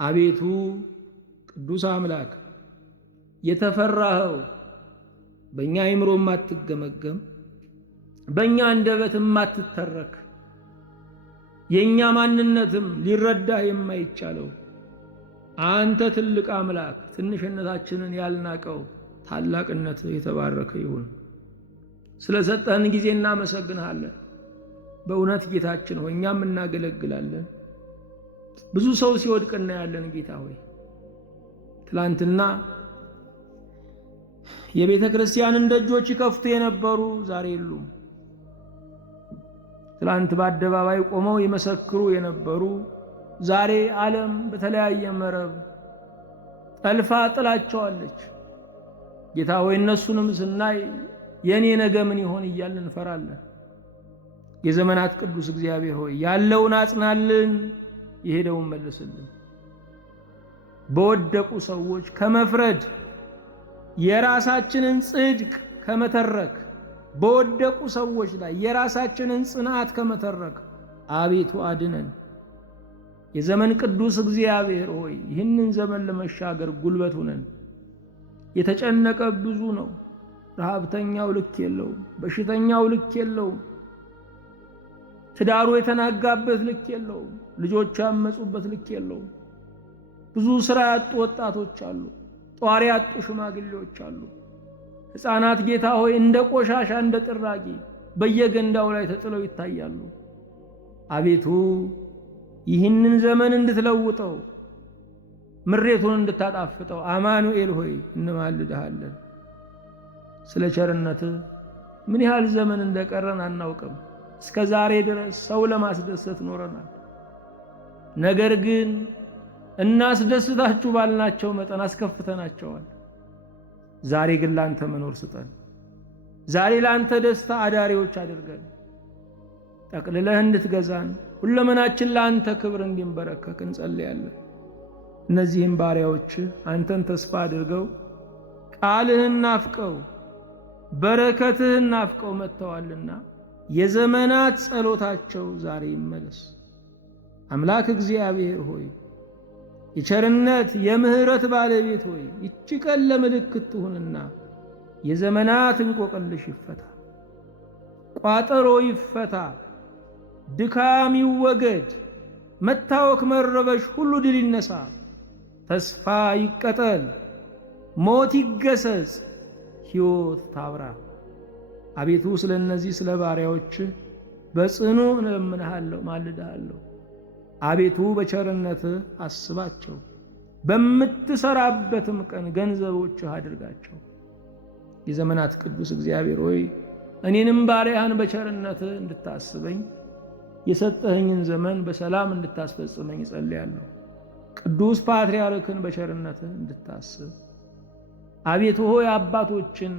አቤቱ ቅዱስ አምላክ የተፈራኸው በእኛ አእምሮ የማትገመገም በእኛ አንደበት የማትተረክ የእኛ ማንነትም ሊረዳ የማይቻለው አንተ ትልቅ አምላክ ትንሽነታችንን ያልናቀው ታላቅነት የተባረከ ይሁን። ስለሰጠን ጊዜ እናመሰግንሃለን። በእውነት ጌታችን ሆይ እኛም እናገለግላለን። ብዙ ሰው ሲወድቅ እናያለን። ጌታ ሆይ ትላንትና የቤተ ክርስቲያንን ደጆች ይከፍቱ የነበሩ ዛሬ የሉም። ትላንት በአደባባይ ቆመው ይመሰክሩ የነበሩ ዛሬ ዓለም በተለያየ መረብ ጠልፋ ጥላቸዋለች። ጌታ ሆይ እነሱንም ስናይ የኔ ነገ ምን ይሆን እያልን እንፈራለን። የዘመናት ቅዱስ እግዚአብሔር ሆይ ያለውን አጽናልን፣ የሄደውን መልስልን። በወደቁ ሰዎች ከመፍረድ የራሳችንን ጽድቅ ከመተረክ በወደቁ ሰዎች ላይ የራሳችንን ጽናት ከመተረክ አቤቱ አድነን። የዘመን ቅዱስ እግዚአብሔር ሆይ ይህንን ዘመን ለመሻገር ጉልበት ሁነን። የተጨነቀ ብዙ ነው። ረሃብተኛው ልክ የለውም፣ በሽተኛው ልክ የለውም፣ ትዳሩ የተናጋበት ልክ የለውም፣ ልጆች ያመጹበት ልክ የለውም። ብዙ ሥራ ያጡ ወጣቶች አሉ፣ ጧሪ ያጡ ሽማግሌዎች አሉ። ሕፃናት ጌታ ሆይ እንደ ቆሻሻ እንደ ጥራጊ በየገንዳው ላይ ተጥለው ይታያሉ። አቤቱ ይህንን ዘመን እንድትለውጠው ምሬቱን እንድታጣፍጠው አማኑኤል ሆይ እንማልድሃለን። ስለ ቸርነትህ ምን ያህል ዘመን እንደቀረን አናውቅም። እስከ ዛሬ ድረስ ሰው ለማስደሰት ኖረናል። ነገር ግን እናስደስታችሁ ባልናቸው መጠን አስከፍተናቸዋል። ዛሬ ግን ላንተ መኖር ስጠን። ዛሬ ላንተ ደስታ አዳሪዎች አድርገን። ጠቅልለህ እንድትገዛን ሁለመናችን ላንተ ክብር እንዲንበረከክ እንጸልያለን። እነዚህም ባሪያዎች አንተን ተስፋ አድርገው ቃልህን ናፍቀው በረከትህን ናፍቀው መጥተዋልና የዘመናት ጸሎታቸው ዛሬ ይመለስ። አምላክ እግዚአብሔር ሆይ የቸርነት የምህረት ባለቤት ሆይ ይህች ቀን ለምልክት ትሁንና የዘመናት እንቆቅልሽ ይፈታ፣ ቋጠሮ ይፈታ፣ ድካም ይወገድ፣ መታወክ መረበሽ ሁሉ ድል ይነሳ፣ ተስፋ ይቀጠል፣ ሞት ይገሰጽ፣ ሕይወት ታብራ። አቤቱ ስለ እነዚህ ስለ ባሪያዎች በጽኑ እለምንሃለሁ፣ ማልድሃለሁ። አቤቱ በቸርነትህ አስባቸው፣ በምትሰራበትም ቀን ገንዘቦችህ አድርጋቸው። የዘመናት ቅዱስ እግዚአብሔር ሆይ እኔንም ባሪያህን በቸርነትህ እንድታስበኝ የሰጠኸኝን ዘመን በሰላም እንድታስፈጽመኝ እጸልያለሁ። ቅዱስ ፓትርያርክን በቸርነትህ እንድታስብ አቤቱ ሆይ አባቶችን፣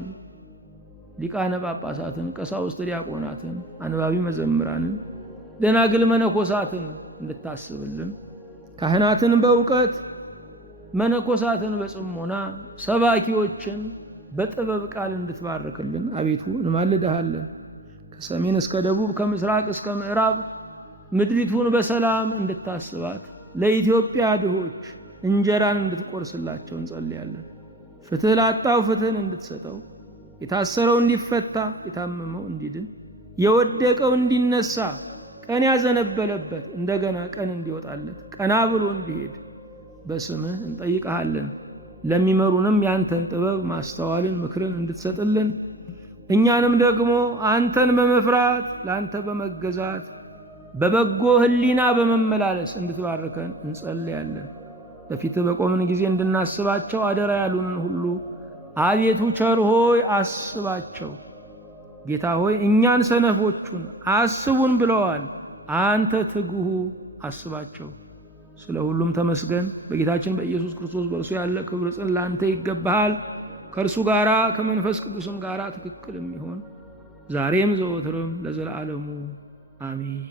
ሊቃነ ጳጳሳትን፣ ቀሳውስት፣ ዲያቆናትን፣ አንባቢ መዘምራንን፣ ደናግል መነኮሳትን እንድታስብልን፣ ካህናትን በእውቀት መነኮሳትን በጽሞና ሰባኪዎችን በጥበብ ቃል እንድትባርክልን አቤቱ እንማልድሃለን። ከሰሜን እስከ ደቡብ ከምስራቅ እስከ ምዕራብ ምድሪቱን በሰላም እንድታስባት ለኢትዮጵያ ድሆች እንጀራን እንድትቆርስላቸው እንጸልያለን። ፍትህ ላጣው ፍትህን እንድትሰጠው፣ የታሰረው እንዲፈታ፣ የታመመው እንዲድን፣ የወደቀው እንዲነሳ፣ ቀን ያዘነበለበት እንደገና ቀን እንዲወጣለት ቀና ብሎ እንዲሄድ በስምህ እንጠይቀሃለን። ለሚመሩንም ያንተን ጥበብ ማስተዋልን ምክርን እንድትሰጥልን እኛንም ደግሞ አንተን በመፍራት ለአንተ በመገዛት በበጎ ሕሊና በመመላለስ እንድትባርከን እንጸልያለን። በፊትህ በቆምን ጊዜ እንድናስባቸው አደራ ያሉንን ሁሉ አቤቱ ቸር ሆይ አስባቸው። ጌታ ሆይ እኛን ሰነፎቹን አስቡን ብለዋል፣ አንተ ትጉሁ አስባቸው። ስለ ሁሉም ተመስገን። በጌታችን በኢየሱስ ክርስቶስ በእርሱ ያለ ክብር ጽን ላንተ ይገባሃል። ከእርሱ ጋራ ከመንፈስ ቅዱስም ጋራ ትክክል የሚሆን ዛሬም ዘወትርም ለዘላለሙ አሜን።